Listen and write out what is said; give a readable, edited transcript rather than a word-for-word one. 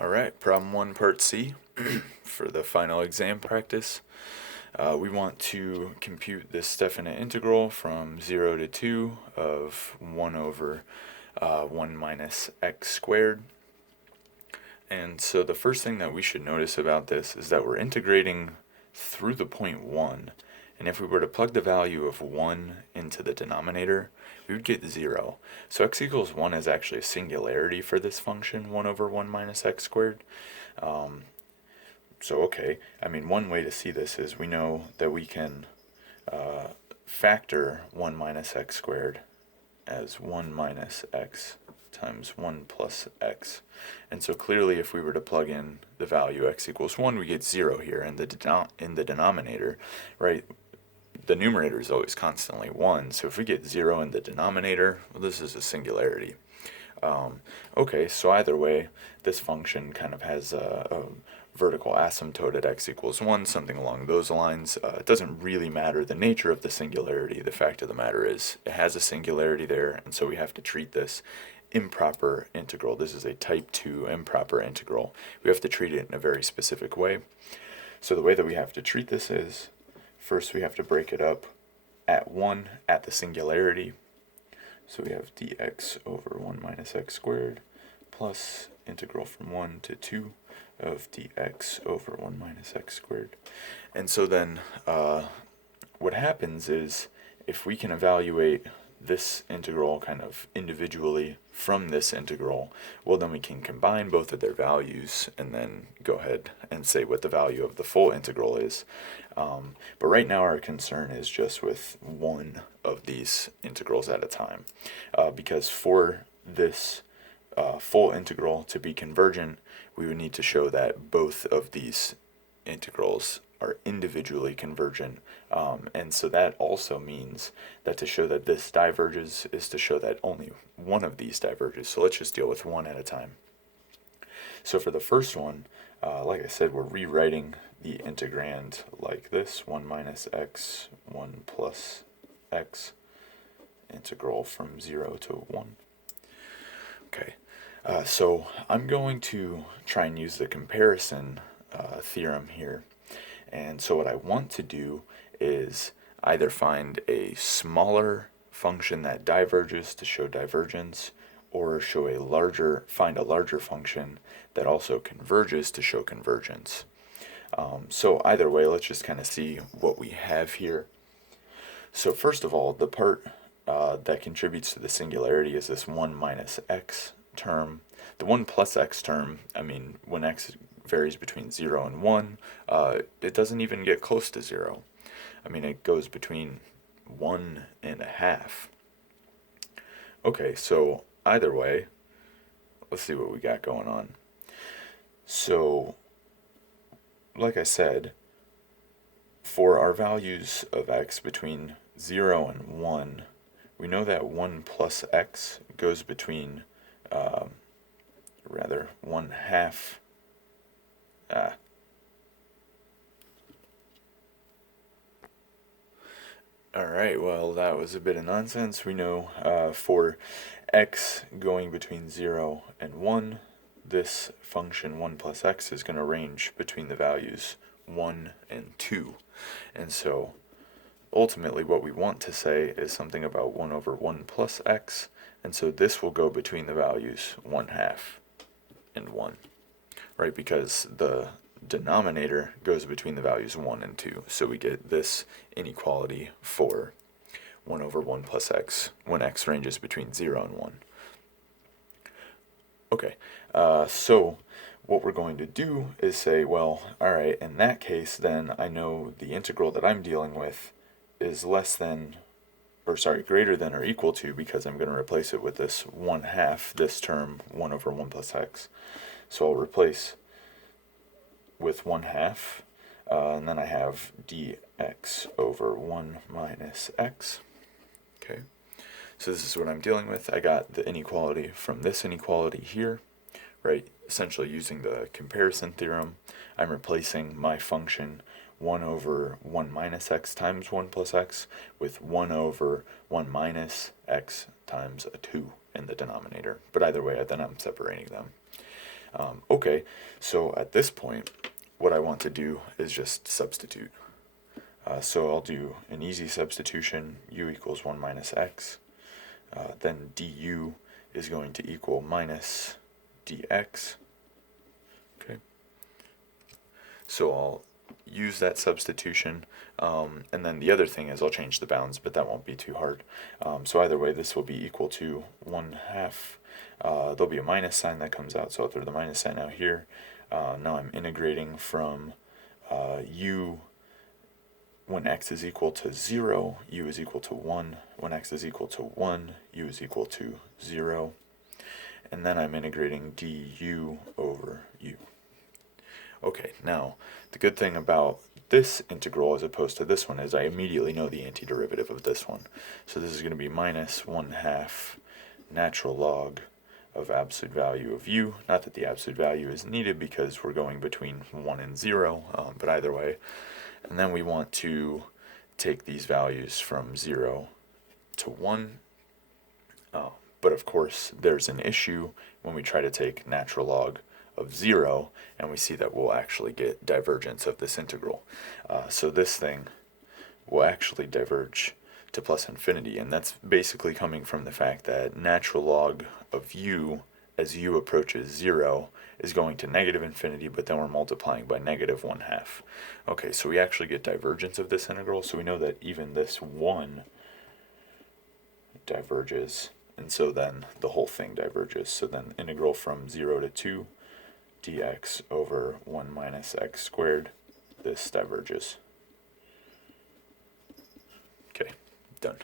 Alright, problem 1, part C, for the final exam practice. We want to compute this definite integral from 0 to 2 of 1 over 1 minus x squared. And so the first thing that we should notice about this is that we're integrating through the point 1. And if we were to plug the value of 1 into the denominator, we would get 0. So x equals 1 is actually a singularity for this function, 1 over 1 minus x squared. One way to see this is we know that we can factor 1 minus x squared as 1 minus x times 1 plus x. And so clearly if we were to plug in the value x equals 1, we get 0 here in the denominator, right? The numerator is always constantly 1, so if we get 0 in the denominator, well, this is a singularity. So either way, this function kind of has a vertical asymptote at x equals 1, something along those lines. It doesn't really matter the nature of the singularity. The fact of the matter is it has a singularity there, and so we have to treat this improper integral. This is a type 2 improper integral. We have to treat it in a very specific way. So the way that we have to treat this is, first we have to break it up at 1 at the singularity. So we have dx over 1 minus x squared plus integral from 1 to 2 of dx over 1 minus x squared. And so then what happens is if we can evaluate this integral kind of individually from this integral, well then we can combine both of their values and then go ahead and say what the value of the full integral is. But right now our concern is just with one of these integrals at a time, because for this full integral to be convergent, we would need to show that both of these integrals are individually convergent, and so that also means that to show that this diverges is to show that only one of these diverges. So let's just deal with one at a time. So for the first one, like I said, we're rewriting the integrand like this: 1 minus x, 1 plus x, integral from 0 to 1. Okay, so I'm going to try and use the comparison theorem here. And so what I want to do is either find a smaller function that diverges to show divergence, or find a larger function that also converges to show convergence. So either way, let's just kind of see what we have here. So first of all, the part that contributes to the singularity is this 1 minus x term. The 1 plus x term, when x varies between 0 and 1, it doesn't even get close to 0. It goes between 1 and a half. Okay, so either way, let's see what we got going on. So, like I said, for our values of x between 0 and 1, we know that 1 plus x goes between, 1 half. Alright, well, that was a bit of nonsense. We know for x going between 0 and 1, this function 1 plus x is going to range between the values 1 and 2. And so ultimately what we want to say is something about 1 over 1 plus x, and so this will go between the values 1 half and 1, right? Because the denominator goes between the values 1 and 2. So we get this inequality for 1 over 1 plus x when x ranges between 0 and 1. Okay, so what we're going to do is say, well, alright, in that case, then I know the integral that I'm dealing with is greater than or equal to, because I'm going to replace it with this 1 half, this term, 1 over 1 plus x. So I'll replace with 1 half, and then I have dx over 1 minus x. Okay, so this is what I'm dealing with. I got the inequality from this inequality here, right? Essentially using the comparison theorem, I'm replacing my function 1 over 1 minus x times 1 plus x with 1 over 1 minus x times a 2 in the denominator. But either way, then I'm separating them. Okay, so at this point, what I want to do is just substitute. So I'll do an easy substitution, u equals 1 minus x. Then du is going to equal minus dx. Okay. So I'll use that substitution, and then the other thing is I'll change the bounds, but that won't be too hard. So either way, this will be equal to 1/2. There'll be a minus sign that comes out, so I'll throw the minus sign out here. Now I'm integrating from u when x is equal to 0, u is equal to 1. When x is equal to 1, u is equal to 0. And then I'm integrating du over u. Okay, now, the good thing about this integral as opposed to this one is I immediately know the antiderivative of this one. So this is going to be minus 1/2 natural log of absolute value of u. Not that the absolute value is needed because we're going between 1 and 0, but either way. And then we want to take these values from 0 to 1. But of course, there's an issue when we try to take natural log of 0, and we see that we'll actually get divergence of this integral. So this thing will actually diverge to plus infinity, and that's basically coming from the fact that natural log of u as u approaches 0 is going to negative infinity, but then we're multiplying by negative 1/2. Okay, so we actually get divergence of this integral, so we know that even this 1 diverges, and so then the whole thing diverges. So then integral from 0 to 2 dx over 1 minus x squared, this diverges. Okay, done.